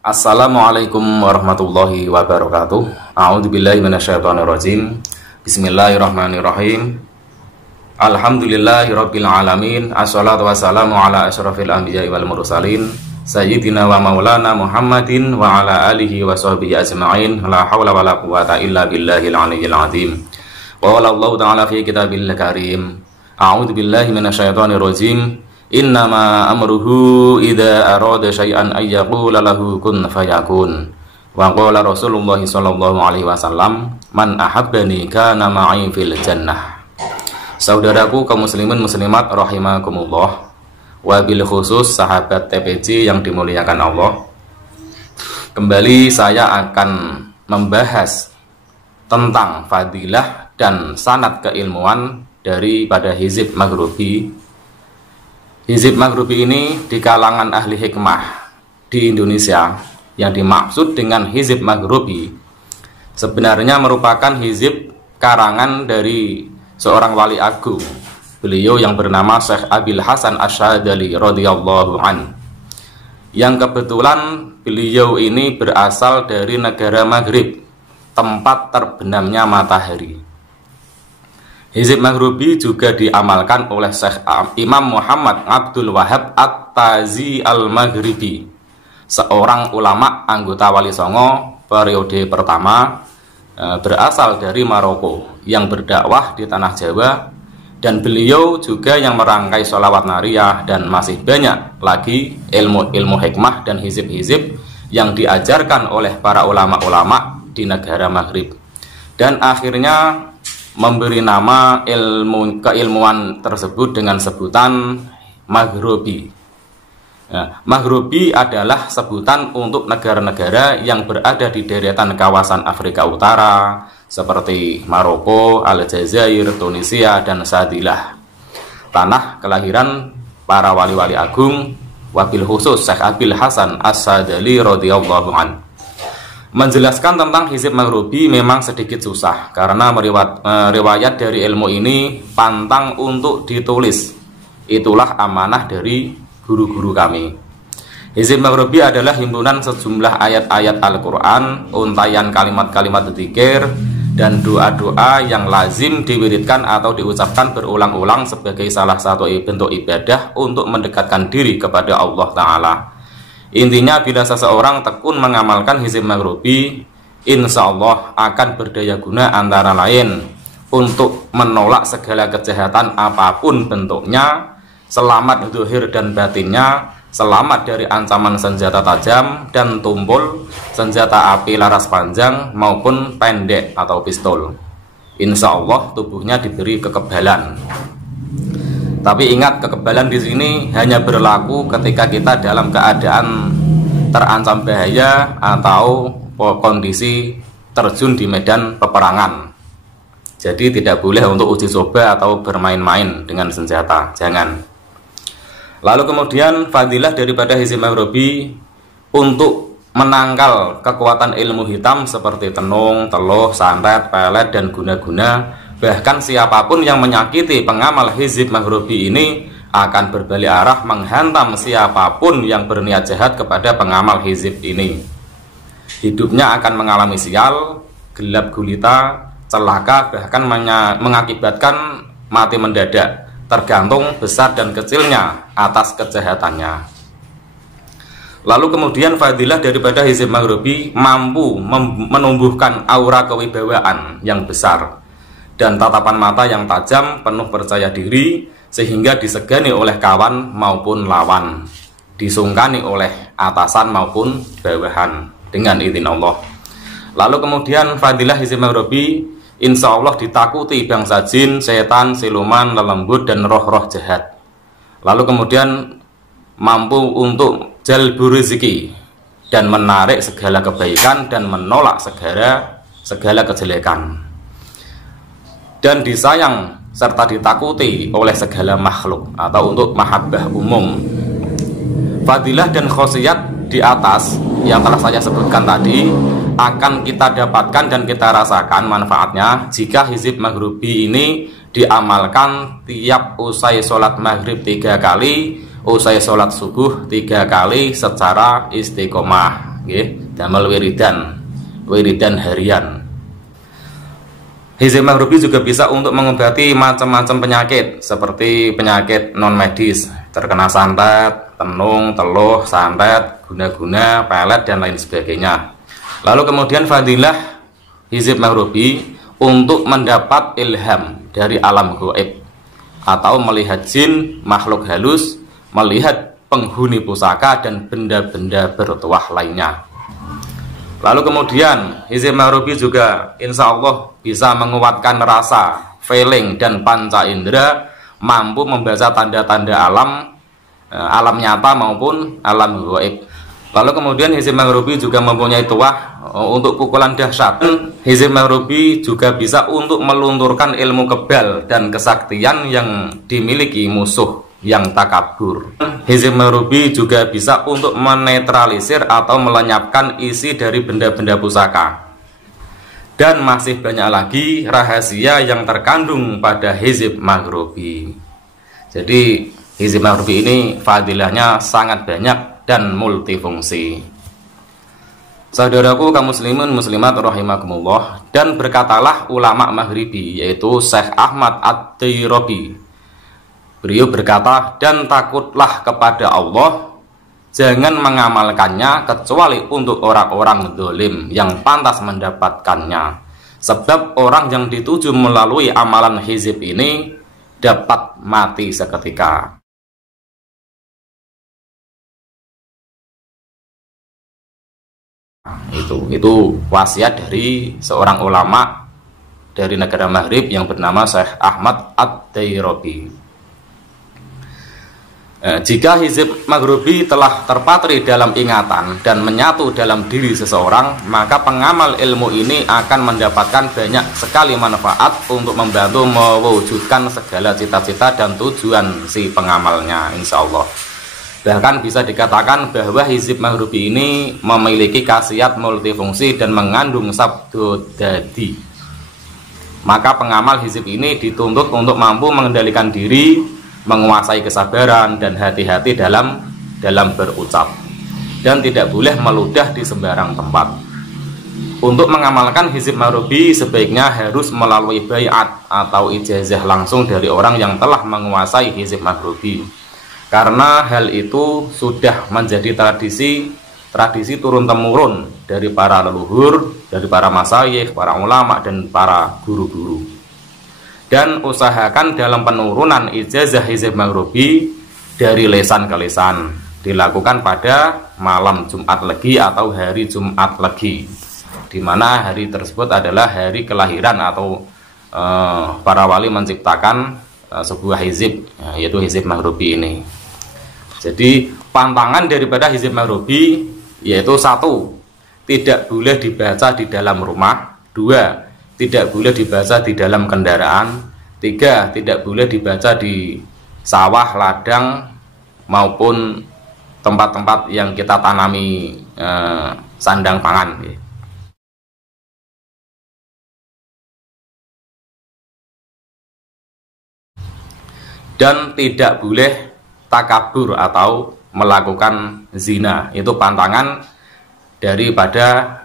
Assalamualaikum warahmatullahi wabarakatuh. A'udzubillahi minasyaitonirrajim. Bismillahirrahmanirrahim. Alhamdulillahirabbil alamin. Assalatu wassalamu ala asyrafil anbiya'i wal mursalin sayyidina wa maulana Muhammadin wa ala alihi wa sahbihi ajma'in. La haula wala quwata illa billahil aliyyil azim. Wa qala Allah ta'ala fi kitabil karim. A'udzubillahi minasyaitonirrajim. Innama amruhu idza arada syai'an ay yaqula lahu kun fayakun. Wa qala Rasulullah sallallahu alaihi wasallam, man ahabbani kana ma'i fil jannah. Saudaraku kaum muslimin muslimat rahimakumullah, wabil khusus sahabat TPJ yang dimuliakan Allah. Kembali saya akan membahas tentang fadilah dan sanad keilmuan daripada Hizib Maghribi. Hizib Maghribi ini di kalangan ahli hikmah di Indonesia, yang dimaksud dengan Hizib Maghribi sebenarnya merupakan hizib karangan dari seorang wali agung, beliau yang bernama Syekh Abil Hasan Asyadali radhiyallahu an, yang kebetulan beliau ini berasal dari negara Maghrib, tempat terbenamnya matahari. Hizib Maghribi juga diamalkan oleh Syekh Imam Muhammad Abdul Wahab At-Tazi Al-Maghribi, seorang ulama anggota Wali Songo periode pertama, berasal dari Maroko, yang berdakwah di tanah Jawa, dan beliau juga yang merangkai sholawat nariyah dan masih banyak lagi ilmu-ilmu hikmah dan hizib-hizib yang diajarkan oleh para ulama-ulama di negara Maghrib, dan akhirnya memberi nama keilmuan tersebut dengan sebutan Maghribi. Maghribi adalah sebutan untuk negara-negara yang berada di deretan kawasan Afrika Utara seperti Maroko, Aljazair, Tunisia, dan Sadilah, tanah kelahiran para wali-wali agung, wabil khusus Syekh Abil Hasan As-Sadali radhiyallahu an. Menjelaskan tentang Hizib Maghribi memang sedikit susah karena riwayat dari ilmu ini pantang untuk ditulis. Itulah amanah dari guru-guru kami. Hizib Maghribi adalah himpunan sejumlah ayat-ayat Al-Quran, untayan kalimat-kalimat dzikir, dan doa-doa yang lazim diwiridkan atau diucapkan berulang-ulang sebagai salah satu bentuk ibadah untuk mendekatkan diri kepada Allah Ta'ala. Intinya, bila seseorang tekun mengamalkan Hizib Maghribi, insya Allah akan berdaya guna antara lain untuk menolak segala kejahatan apapun bentuknya, selamat zahir dan batinnya, selamat dari ancaman senjata tajam dan tumpul, senjata api laras panjang maupun pendek atau pistol. Insya Allah tubuhnya diberi kekebalan. Tapi ingat, kekebalan di sini hanya berlaku ketika kita dalam keadaan terancam bahaya atau kondisi terjun di medan peperangan. Jadi tidak boleh untuk uji coba atau bermain-main dengan senjata, jangan. Lalu kemudian fadilah daripada Hizib Maghribi untuk menangkal kekuatan ilmu hitam seperti tenung, teluh, santet, pelet, dan guna-guna. Bahkan siapapun yang menyakiti pengamal Hizib Maghribi ini akan berbalik arah menghantam siapapun yang berniat jahat kepada pengamal hizib ini. Hidupnya akan mengalami sial, gelap gulita, celaka, bahkan mengakibatkan mati mendadak, tergantung besar dan kecilnya atas kejahatannya. Lalu kemudian fadilah daripada Hizib Maghribi mampu menumbuhkan aura kewibawaan yang besar dan tatapan mata yang tajam, penuh percaya diri, sehingga disegani oleh kawan maupun lawan, disungkani oleh atasan maupun bawahan dengan izin Allah. Lalu kemudian fadilah Hizib Maghribi insya Allah ditakuti bangsa jin, setan, siluman, lelembut, dan roh-roh jahat. Lalu kemudian mampu untuk jalbu rezeki dan menarik segala kebaikan dan menolak segala kejelekan, dan disayang serta ditakuti oleh segala makhluk atau untuk mahabbah umum. Fadilah dan khosiyat di atas yang telah saya sebutkan tadi akan kita dapatkan dan kita rasakan manfaatnya jika Hizib Maghribi ini diamalkan tiap usai sholat maghrib 3 kali, usai sholat subuh 3 kali secara istiqomah. nggih, damel wiridan harian. Hizib maghribi juga bisa untuk mengobati macam-macam penyakit seperti penyakit non medis, terkena santet, tenung, teluh, santet, guna-guna, pelet dan lain sebagainya. Lalu kemudian fadilah hizib maghribi untuk mendapat ilham dari alam gaib atau melihat jin, makhluk halus, melihat penghuni pusaka dan benda-benda bertuah lainnya. Lalu kemudian hizib maghribi juga insya Allah bisa menguatkan rasa, feeling dan panca indera, mampu membaca tanda-tanda alam nyata maupun alam gaib. Lalu kemudian hizib maghribi juga mempunyai tuah untuk pukulan dahsyat. Hizib maghribi juga bisa untuk melunturkan ilmu kebal dan kesaktian yang dimiliki musuh yang takabur. Hizib maghribi juga bisa untuk menetralisir atau melenyapkan isi dari benda-benda pusaka. Dan masih banyak lagi rahasia yang terkandung pada hizib maghribi. Jadi hizib maghribi ini fadilahnya sangat banyak dan multifungsi. Saudaraku kaum muslimin muslimat rahimakumullah, dan berkatalah ulama maghribi yaitu Syekh Ahmad Ad-Dairabi. Beliau berkata, dan takutlah kepada Allah, jangan mengamalkannya kecuali untuk orang-orang zalim yang pantas mendapatkannya. Sebab orang yang dituju melalui amalan hizib ini dapat mati seketika. Itu wasiat dari seorang ulama dari negara Maghrib yang bernama Syekh Ahmad Ad-Dairabi. Jika hizib maghribi telah terpatri dalam ingatan dan menyatu dalam diri seseorang, maka pengamal ilmu ini akan mendapatkan banyak sekali manfaat untuk membantu mewujudkan segala cita-cita dan tujuan si pengamalnya, insya Allah. Bahkan bisa dikatakan bahwa hizib maghribi ini memiliki khasiat multifungsi dan mengandung sabdo dadi. Maka pengamal hizib ini dituntut untuk mampu mengendalikan diri, menguasai kesabaran dan hati-hati dalam berucap, dan tidak boleh meludah di sembarang tempat. Untuk mengamalkan hizib maghribi sebaiknya harus melalui baiat atau ijazah langsung dari orang yang telah menguasai hizib maghribi, karena hal itu sudah menjadi tradisi turun-temurun dari para leluhur, dari para masyayikh, para ulama dan para guru-guru. Dan usahakan dalam penurunan ijazah hizib maghribi dari lesan ke lesan dilakukan pada malam Jumat Legi atau hari Jumat Legi, di mana hari tersebut adalah hari kelahiran atau para wali menciptakan sebuah hizib, yaitu hizib maghribi ini. Jadi pantangan daripada hizib maghribi yaitu 1, tidak boleh dibaca di dalam rumah. 2, tidak boleh dibaca di dalam kendaraan. 3, tidak boleh dibaca di sawah, ladang maupun tempat-tempat yang kita tanami sandang pangan. Dan tidak boleh takabur atau melakukan zina. Itu pantangan daripada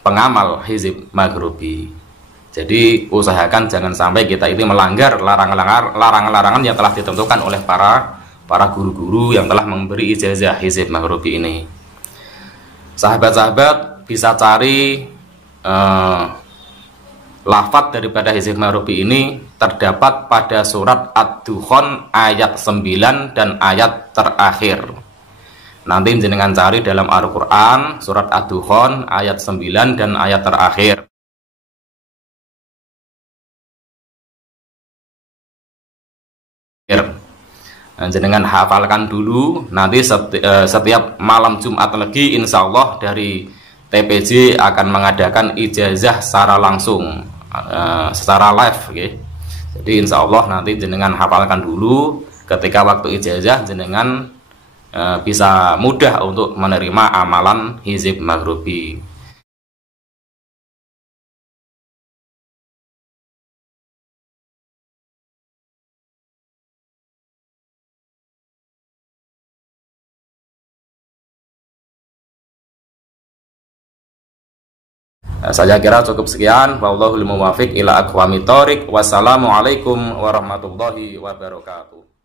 pengamal hizib maghribi. Jadi usahakan jangan sampai kita ini melanggar larangan-larangan yang telah ditentukan oleh para guru-guru yang telah memberi ijazah hizib maghribi ini. Sahabat-sahabat bisa cari lafadz daripada hizib maghribi ini terdapat pada surat Ad-Dukhan ayat 9 dan ayat terakhir. Nanti jenengan cari dalam Al-Quran surat Ad-Dukhan ayat 9 dan ayat terakhir. Jenengan hafalkan dulu. Nanti setiap malam Jumat Legi insya Allah dari TPJ akan mengadakan ijazah secara langsung, secara live, okay? Jadi insya Allah nanti jenengan hafalkan dulu. Ketika waktu ijazah jenengan bisa mudah untuk menerima amalan hizib maghribi. Saya kira cukup sekian. Wallahul muwaffiq ila aqwamit thoriq. Wassalamualaikum warahmatullahi wabarakatuh.